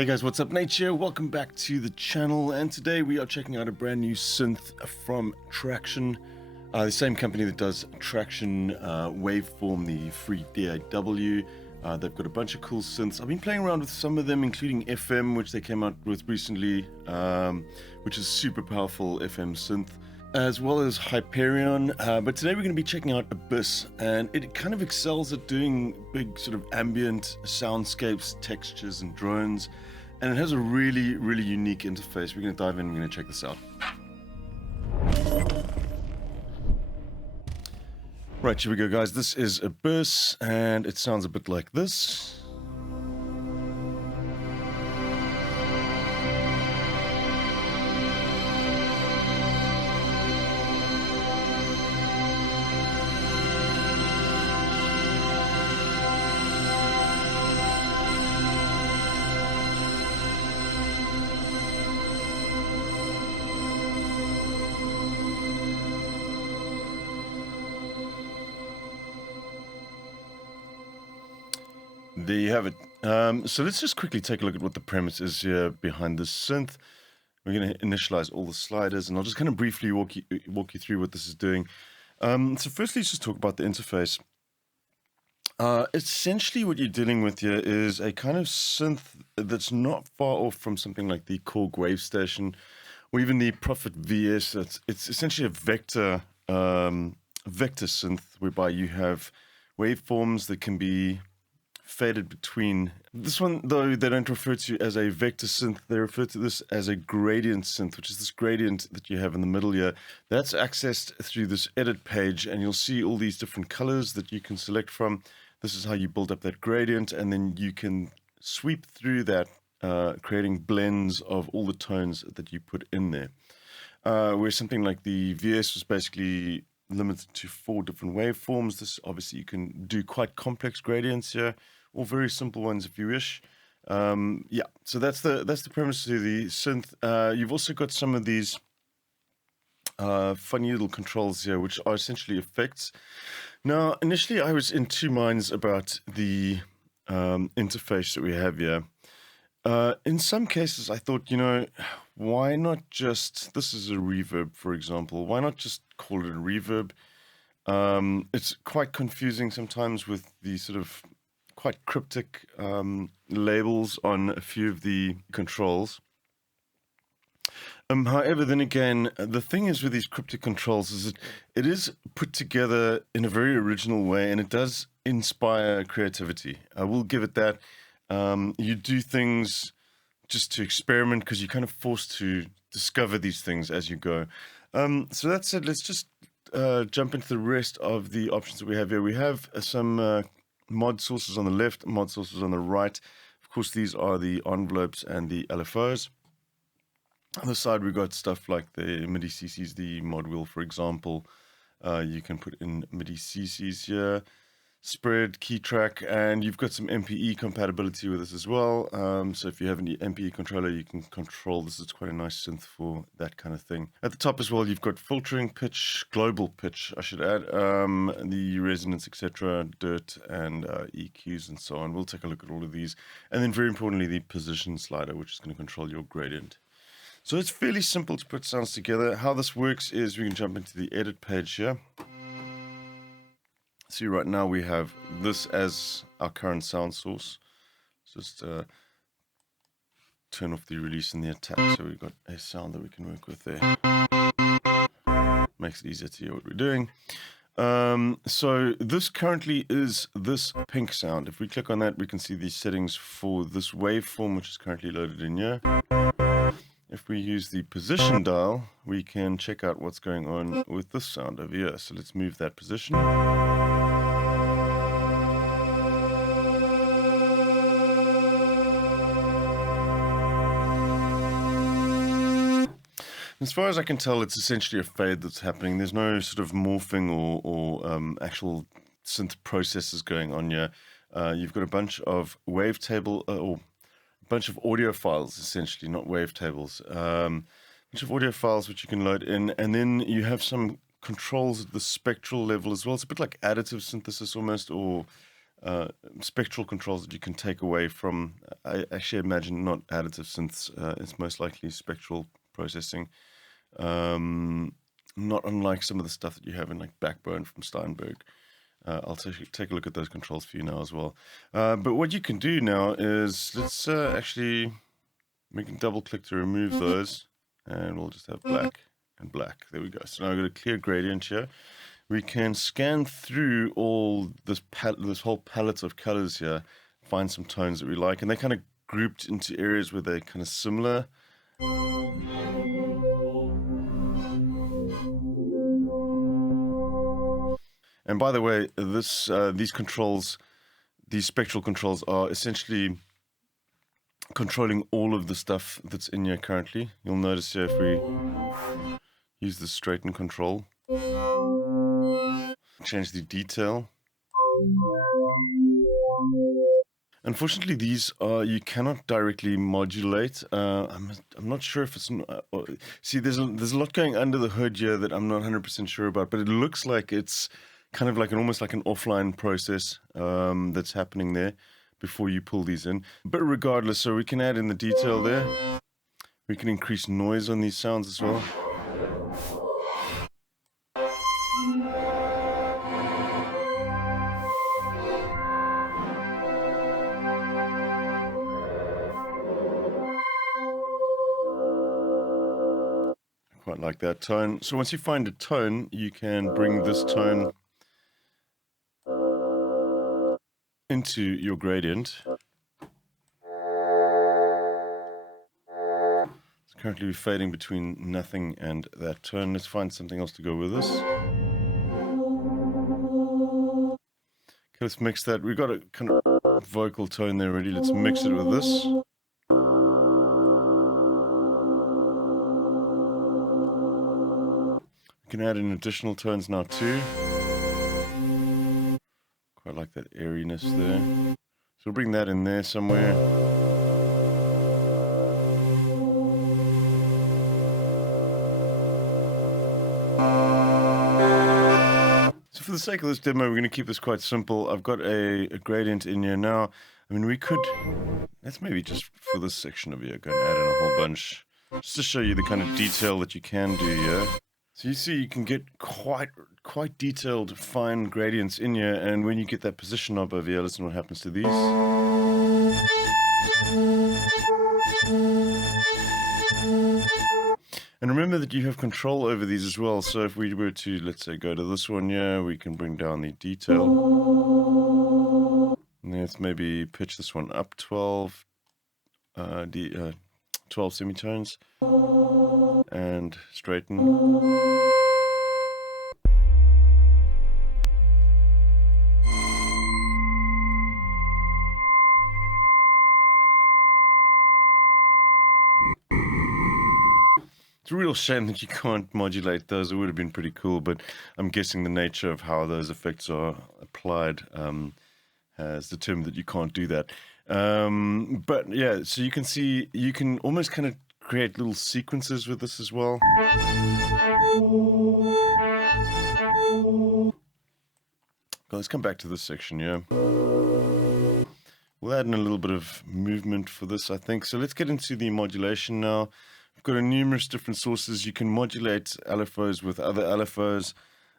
Hey guys, what's up? Nate here. Welcome back to the channel, and today we are checking out a brand new synth from Tracktion, the same company that does Tracktion Waveform, the free DAW. They've got a bunch of cool synths. I've been playing around with some of them, including FM, which they came out with recently, which is super powerful FM synth, as well as Hyperion. But today we're going to be checking out Abyss, and it kind of excels at doing big sort of ambient soundscapes, textures, and drones. And it has a really, really unique interface. We're going to dive in and we're going to check this out. Right, here we go, guys. This is Abyss, and it sounds a bit like this. There you have it. So let's just quickly take a look at what the premise is here behind this synth. We're going to initialize all the sliders, and I'll just kind of briefly walk you through what this is doing. So firstly, let's just talk about the interface. Essentially, what you're dealing with here is a kind of synth that's not far off from something like the Korg Wave Station, or even the Prophet VS. It's essentially a vector synth, whereby you have waveforms that can be faded between. This one, though, they don't refer to as a vector synth. They refer to this as a gradient synth, which is this gradient that you have in the middle here. That's accessed through this edit page, and you'll see all these different colors that you can select from. This is how you build up that gradient, and then you can sweep through that, creating blends of all the tones that you put in there. Where something like the VS was basically limited to 4 different waveforms. This, obviously, you can do quite complex gradients here, or very simple ones if you wish. Yeah, so that's the premise of the synth. You've also got some of these funny little controls here, which are essentially effects. Now, initially, I was in two minds about the interface that we have here. In some cases, I thought, why not just, this is a reverb, for example, why not just call it a reverb? It's quite confusing sometimes with the sort of quite cryptic labels on a few of the controls. However, then again, the thing is with these cryptic controls is that it is put together in a very original way, and it does inspire creativity. I will give it that. You do things just to experiment because you're kind of forced to discover these things as you go. So that said, let's just jump into the rest of the options that we have here. We have some mod sources on the left, mod sources on the right. Of course, these are the envelopes and the LFOs. On the side, we've got stuff like the MIDI CCs, the mod wheel, for example. You can put in MIDI CCs here, spread, key track, and you've got some MPE compatibility with this as well. So if you have an MPE controller, you can control this. It's quite a nice synth for that kind of thing. At the top as well, you've got filtering, pitch, global pitch, I should add, the resonance, etc., dirt, and EQs, and so on. We'll take a look at all of these. And then very importantly, the position slider, which is going to control your gradient. So it's fairly simple to put sounds together. How this works is we can jump into the edit page here. See, right now we have this as our current sound source. Just turn off the release and the attack, so we've got a sound that we can work with there. Makes it easier to hear what we're doing. So this currently is this pink sound. If we click on that, we can see the settings for this waveform, which is currently loaded in here. If we use the position dial, we can check out what's going on with this sound over here. So let's move that position. As far as I can tell, it's essentially a fade that's happening. There's no sort of morphing or actual synth processes going on here. You've got a bunch of wavetable or bunch of audio files, essentially, not wavetables. Bunch of audio files which you can load in, and then you have some controls at the spectral level as well. It's a bit like additive synthesis almost, or spectral controls that you can take away from. I actually imagine not additive synths. It's most likely spectral processing. Not unlike some of the stuff that you have in like Backbone from Steinberg. I'll take a look at those controls for you now as well. But what you can do now is, let's actually, we can double click to remove those, and we'll just have black and black. There we go. So now I've got a clear gradient here. We can scan through all this whole palette of colors here, find some tones that we like, and they're kind of grouped into areas where they're kind of similar. And by the way, these controls, these spectral controls, are essentially controlling all of the stuff that's in here currently. You'll notice here if we use the straighten control, change the detail. Unfortunately, these are, you cannot directly modulate. I'm not sure if it's. See, there's a lot going under the hood here that I'm not 100% sure about, but it looks like it's kind of like almost like an offline process that's happening there before you pull these in. But regardless, so we can add in the detail there. We can increase noise on these sounds as well. Quite like that tone. So once you find a tone, you can bring this tone into your gradient. It's currently fading between nothing and that tone. Let's find something else to go with this. Okay, let's mix that. We've got a kind of vocal tone there already. Let's mix it with this. We can add in additional tones now too. Quite like that airiness there. So we'll bring that in there somewhere. So for the sake of this demo, we're going to keep this quite simple. I've got a gradient in here now. I mean, we could, let's maybe just for this section of here, go and add in a whole bunch, just to show you the kind of detail that you can do here. So you see you can get quite detailed, fine gradients in here, and when you get that position knob over here, listen what happens to these. And remember that you have control over these as well, so if we were to, let's say, go to this one here, we can bring down the detail. And let's maybe pitch this one up 12 semitones, and straighten. It's a real shame that you can't modulate those. It would have been pretty cool, but I'm guessing the nature of how those effects are applied has determined that you can't do that. But yeah, so you can see, you can almost kind of create little sequences with this as well. Let's come back to this section here. We'll add in a little bit of movement for this, I think. So let's get into the modulation now. We've got numerous different sources. You can modulate LFOs with other LFOs.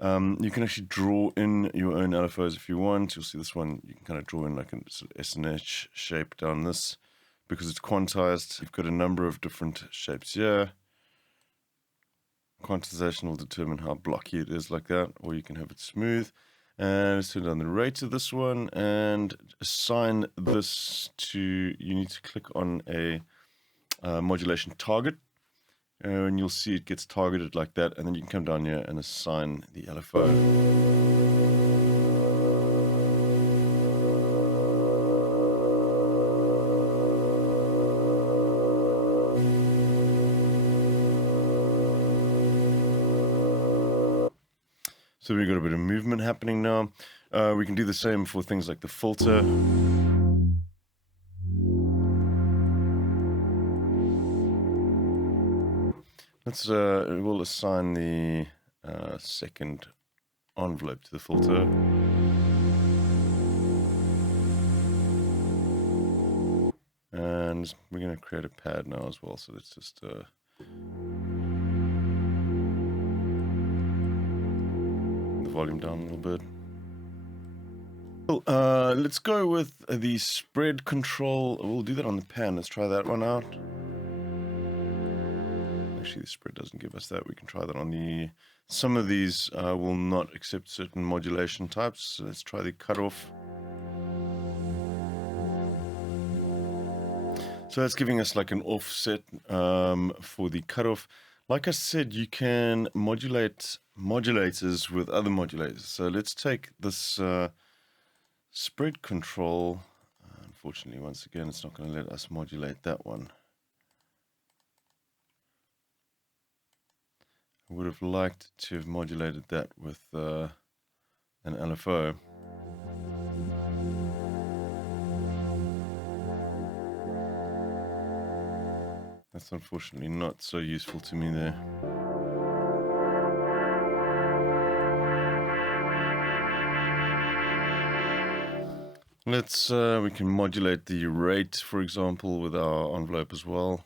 You can actually draw in your own LFOs if you want. You'll see this one, you can kind of draw in like a sort of SNH shape down this because it's quantized. You've got a number of different shapes here. Quantization will determine how blocky it is like that, or you can have it smooth. And let's turn down the rate of this one and assign this to, you need to click on a modulation target, and you'll see it gets targeted like that, and then you can come down here and assign the LFO. So we've got a bit of movement happening now. We can do the same for things like the filter. Let's we'll assign the second envelope to the filter. pans. We're going to create a pad now as well, so let's just the volume down a little bit. Cool. Let's go with the spread control. We'll do that on the pan. Let's try that one out. Actually, the spread doesn't give us that. We can try that on the... Some of these will not accept certain modulation types. So let's try the cutoff. So that's giving us like an offset for the cutoff. Like I said, you can modulate modulators with other modulators. So let's take this spread control. Unfortunately, once again, it's not going to let us modulate that one. I would have liked to have modulated that with an LFO. That's unfortunately not so useful to me there. Let's, we can modulate the rate, for example, with our envelope as well.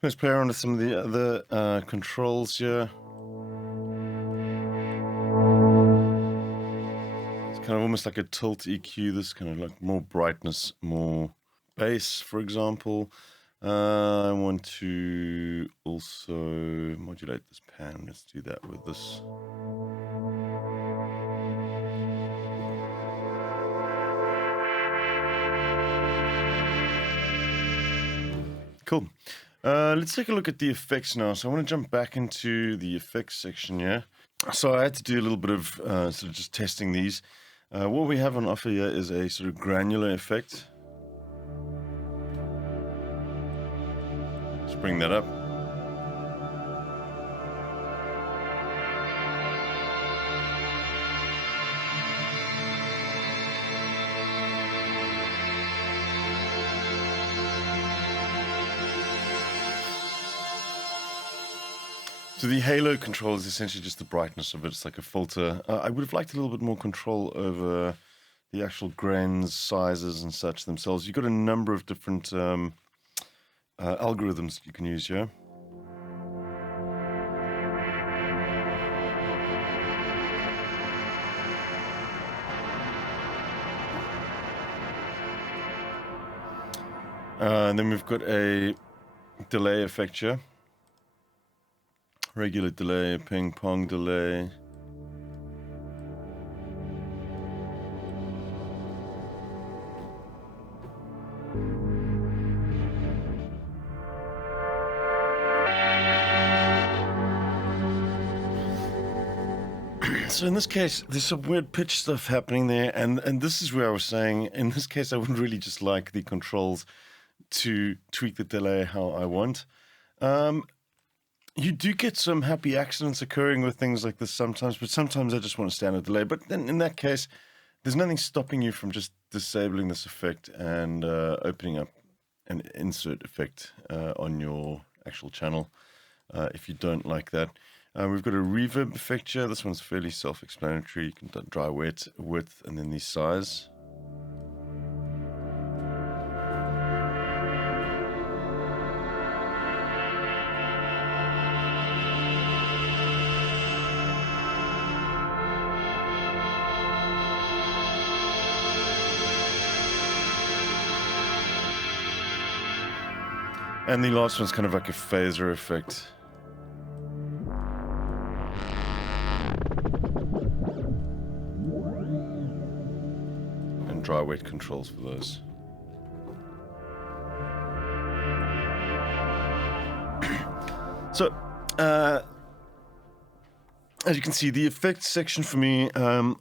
Let's play around with some of the other controls here. It's kind of almost like a tilt EQ. This kind of like more brightness, more bass, for example. I want to also modulate this pan. Let's do that with this. Cool. Let's take a look at the effects now. So I want to jump back into the effects section here. So I had to do a little bit of sort of just testing these. What we have on offer here is a sort of granular effect. Let's bring that up. So the halo control is essentially just the brightness of it. It's like a filter. I would have liked a little bit more control over the actual grains, sizes, and such themselves. You've got a number of different algorithms you can use here. And then we've got a delay effect here. Regular delay, ping pong delay. So in this case, there's some weird pitch stuff happening there, and this is where I was saying, in this case, I would really just like the controls to tweak the delay how I want. You do get some happy accidents occurring with things like this sometimes, but sometimes I just want a standard delay. But then in that case, there's nothing stopping you from just disabling this effect and opening up an insert effect on your actual channel if you don't like that. We've got a reverb effect here. This one's fairly self-explanatory. You can dry, wet, width, and then the size. And the last one's kind of like a phaser effect. And dry wet controls for those. So, as you can see, the effects section for me,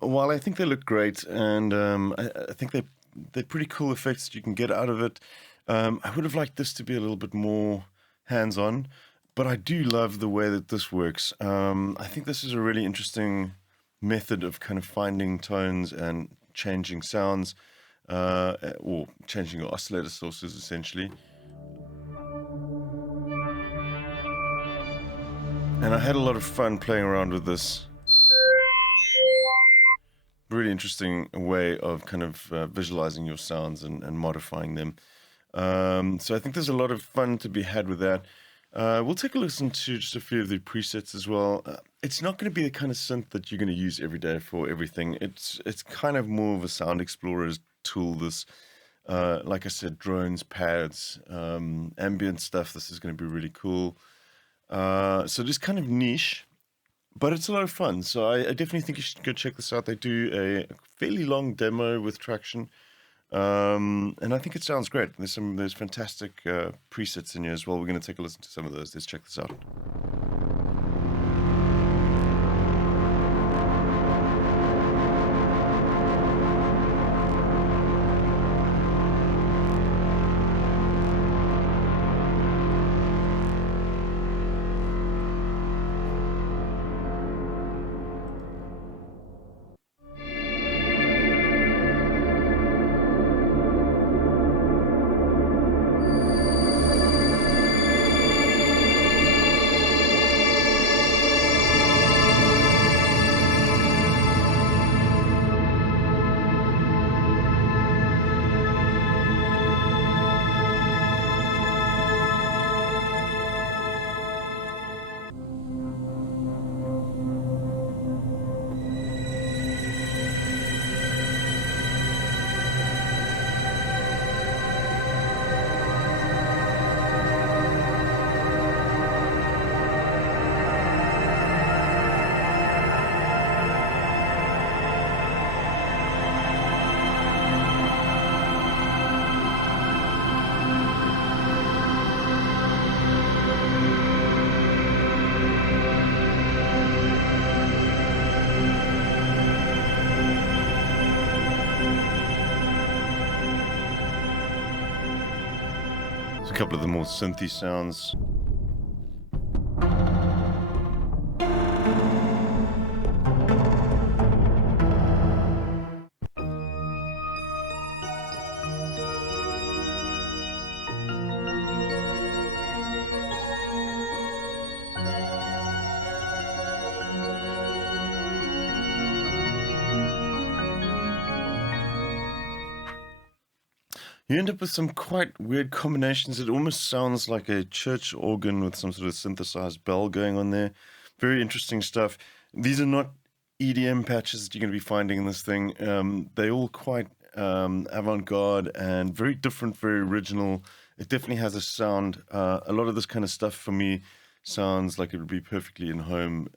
while I think they look great, and I think they're pretty cool effects that you can get out of it, I would have liked this to be a little bit more hands-on, but I do love the way that this works. I think this is a really interesting method of kind of finding tones and changing sounds, or changing your oscillator sources, essentially. And I had a lot of fun playing around with this. Really interesting way of kind of visualizing your sounds and modifying them. So I think there's a lot of fun to be had with that. We'll take a listen to just a few of the presets as well. It's not going to be the kind of synth that you're going to use every day for everything. It's kind of more of a sound explorer's tool. This, like I said, drones, pads, ambient stuff. This is going to be really cool. So just kind of niche, but it's a lot of fun. So I definitely think you should go check this out. They do a fairly long demo with Tracktion. And I think it sounds great. There's fantastic presets in here as well. We're going to take a listen to some of those. Let's check this out. A couple of the more synthy sounds. You end up with some quite weird combinations. It almost sounds like a church organ with some sort of synthesized bell going on there. Very interesting stuff. These are not EDM patches that you're going to be finding in this thing. They're all quite avant-garde and very different, very original. It definitely has a sound. A lot of this kind of stuff for me sounds like it would be perfectly in home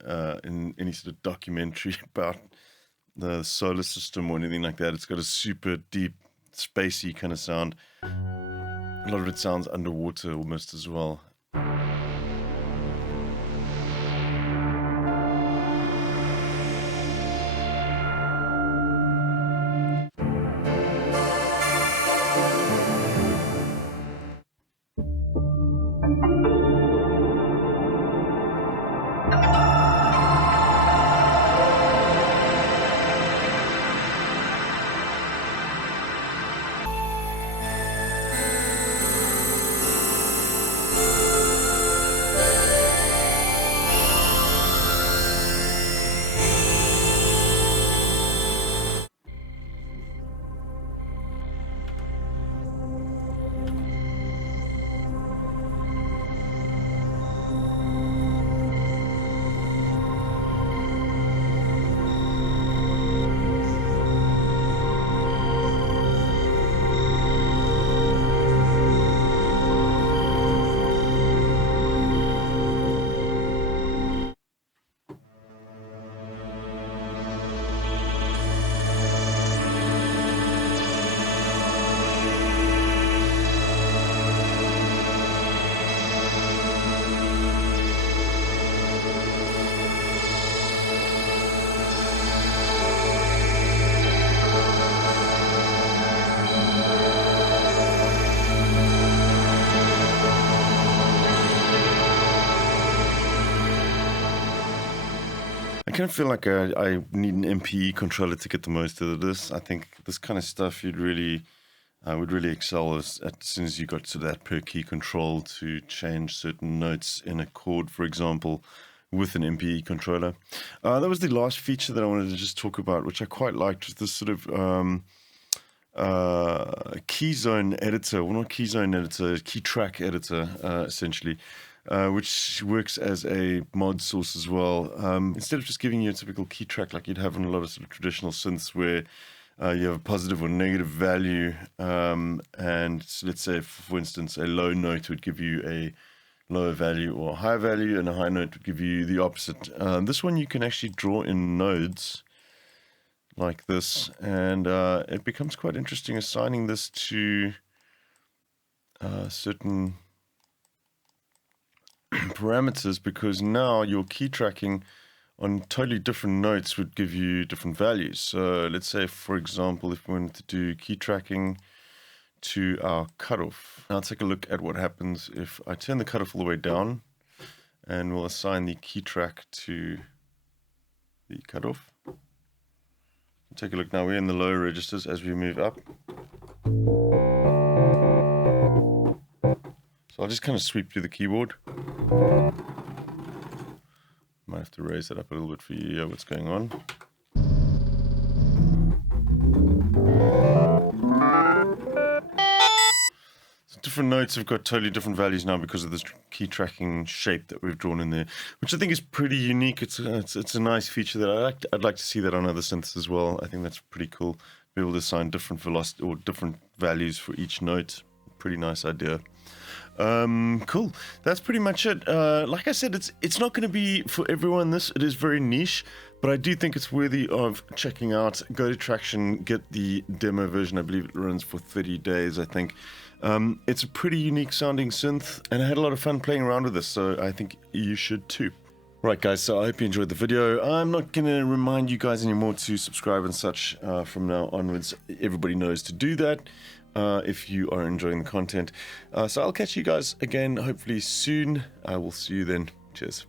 in any sort of documentary about the solar system or anything like that. It's got a super deep, spacey kind of sound. A lot of it sounds underwater almost as well. I kind of feel like I need an MPE controller to get the most out of this. I think this kind of stuff would really excel as soon as you got to that per key control to change certain notes in a chord, for example, with an MPE controller. That was the last feature that I wanted to just talk about, which I quite liked, was this sort of key zone editor, well, not key zone editor, key track editor, essentially, which works as a mod source as well. Instead of just giving you a typical key track like you'd have in a lot of sort of traditional synths where you have a positive or negative value, and so let's say, for instance, a low note would give you a lower value or a high value, and a high note would give you the opposite. This one you can actually draw in nodes like this, and it becomes quite interesting assigning this to certain parameters, because now your key tracking on totally different notes would give you different values. So let's say, for example, if we wanted to do key tracking to our cutoff. Now take a look at what happens if I turn the cutoff all the way down, and we'll assign the key track to the cutoff. Take a look now, we're in the lower registers. As we move up, so I'll just kind of sweep through the keyboard. Might have to raise that up a little bit for you to hear what's going on. So different notes have got totally different values now because of this key tracking shape that we've drawn in there, which I think is pretty unique. It's a nice feature that I'd like to see that on other synths as well. I think that's pretty cool. Be able to assign different velocity or different values for each note. Pretty nice idea. Cool. That's pretty much it. Like I said, it's not going to be for everyone. It is very niche, but I do think it's worthy of checking out. Go to Tracktion, get the demo version. I believe it runs for 30 days, I think. It's a pretty unique sounding synth, and I had a lot of fun playing around with this, so I think you should too. Right guys, so I hope you enjoyed the video. I'm not going to remind you guys anymore to subscribe and such from now onwards. Everybody knows to do that. If you are enjoying the content. So I'll catch you guys again hopefully soon. I will see you then. Cheers.